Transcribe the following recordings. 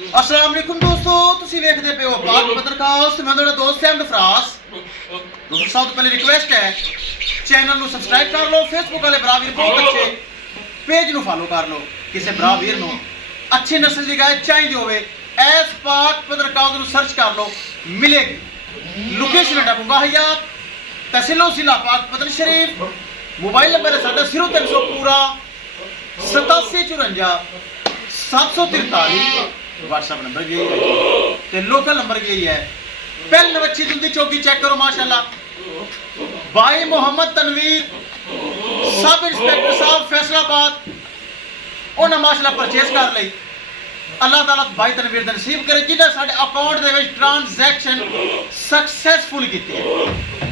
अस्सलाम वालेकुम दोस्तों, तुसी देखते पे हो पाक पत्रकास्ट। मैं ਤੁਹਾਡਾ ਦੋਸਤ ਅਹਿਮਦ ਫਰਾਸ। ਦੋਸਤੋ ਸਭ ਤੋਂ ਪਹਿਲੇ ਰਿਕੁਐਸਟ ਹੈ ਚੈਨਲ ਨੂੰ ਸਬਸਕ੍ਰਾਈਬ ਕਰ ਲਓ। ਫੇਸਬੁੱਕ ਵਾਲੇ ਭਰਾ ਵੀਰ ਬਹੁਤ ਅੱਛੇ ਪੇਜ ਨੂੰ ਫਾਲੋ ਕਰ ਲਓ। ਕਿਸੇ ਭਰਾ ਵੀਰ ਨੂੰ ਅੱਛੀ ਨਸਲ ਦੀ ਗਾਇ ਚਾਹੀਦੀ ਹੋਵੇ ਐਸ ਪਾਕ ਪत्रकास्ट ਨੂੰ ਸਰਚ ਕਰ ਲਓ, ਮਿਲੇਗੀ। ਲੋਕੇਸ਼ਨ ਹੈ ਮੁਬਾਹਿਆ ਤਹਿਸੀਲ ਜ਼ਿਲ੍ਹਾ ਪਾਕ ਪਤਨ ਸ਼ਰੀਫ। मोबाइल नंबर है साढ़ा 0300 पूरा 8754 743। व्हाट्सएप नंबर भी यही है तो लोकल नंबर भी यही है। पहले बच्ची जल्दी चौकी चेक करो माशाल्लाह। भाई मोहम्मद तनवीर सब इंस्पेक्टर साहब फैसलाबाद उन्हें माशाल्लाह परचेज कर ली। अल्लाह ताला भाई तनवीर दा नसीब करे जिन्हें साढ़े अकाउंट दे विच ट्रांजैक्शन सक्सेसफुल की है।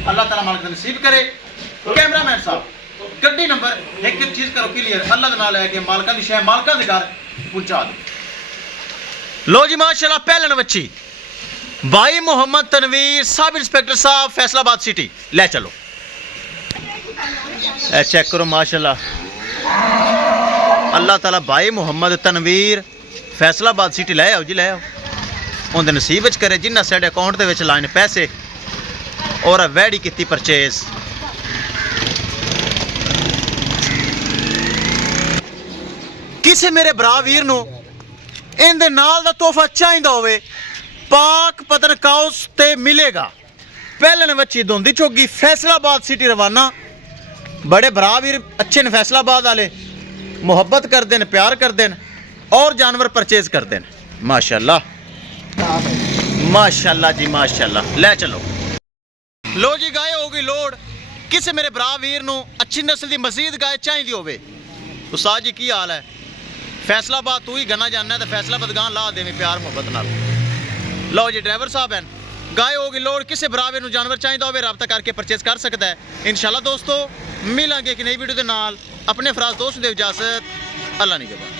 अल्लाह ताला मालिक दा नसीब करे। कैमरामैन साहब गड्डी नंबर एक चीज करो क्लियर, अल्लाह नाल है कि मालका दी शय मालका दे घर पहुंचा दो। लो जी माशाल्लाह पहले बच्ची भाई मोहम्मद तनवीर सब इंस्पेक्टर साहब फैसलाबाद सिटी ले चलो। ए चेक करो माशाल्लाह, अल्लाह ताला भाई मोहम्मद तनवीर फैसलाबाद सिटी ले आओ जी, ले आओ। उनके नसीब च करे जिन्ना साडे अकाउंट दे विच लाइन पैसे और वैडी कीती परचेज। किसी मेरे भरा वीर नूं इहदे नाल दा तोहफा चाहिदा होवे पाक पत्रकास्ट ते मिलेगा। पहले बच्ची धुंदी चौकी फैसलाबाद सिटी रवाना। बड़े भरा वीर अच्छे ने फैसलाबाद वाले, मुहब्बत करते हैं, प्यार करते हैं और जानवर परचेज करते हैं। माशाल्लाह माशाल्लाह जी माशाल्लाह। ले चलो लो जी गाय होगी लोड। किसी मेरे भरा वीर नूं अच्छी नस्ल की मजीद गाय चाहिए होवे। उस्ताद जी की हाल है? फैसलाबाद तू ही गना जाना है तो फैसलाबाद गां ला देवी प्यार मुहब्बत नाल। लो जी ड्राइवर साहब हैं, गाय होगी लोड। किसी बराबर नूं जानवर चाहिए होवे रब्ता करके परचेज कर सकता है। इंशाल्लाह दोस्तों मिलांगे एक नई वीडियो के नाल। अपने फराज दोस्त दे इजाजत, अल्लाह निगहबान।